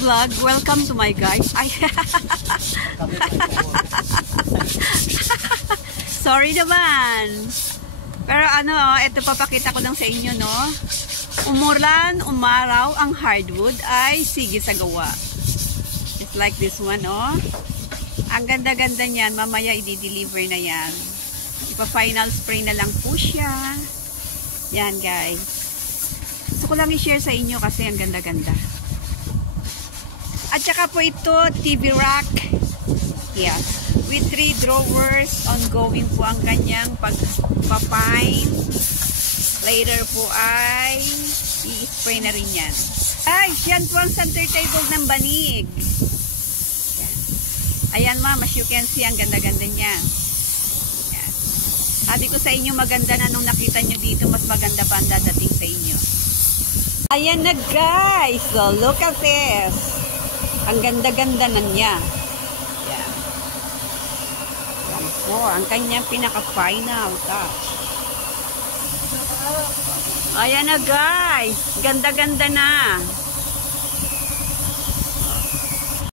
vlog. Welcome to my guys. Ay. Sorry naman. Pero ano, ito papakita ko lang sa inyo, no? Umulan, umaraw, ang hardwood ay sige sa gawa. Just like this one, no? Ang ganda-ganda niyan. Mamaya i-deliver na yan. Ipa-final spray na lang po siya. Yan, guys. Gusto ko lang i-share sa inyo kasi ang ganda-ganda. At saka po ito, TV rack. Yes. With 3 drawers. Ongoing po ang kanyang pagpapine. Later po ay i-spray na rin yan. Ay, yan po ang center table ng banig. Yan. Ayan ma'am, as you can see, ang ganda-ganda niya. Yan. Sabi ko sa inyo, maganda na nung nakita nyo dito, mas maganda pa ang dadating sa inyo. Ayan na guys. So, look at this. Ang ganda-ganda na niya. Yan. Yan po, ang kanyang pinaka-final touch. Ayan na guys. Ganda-ganda na.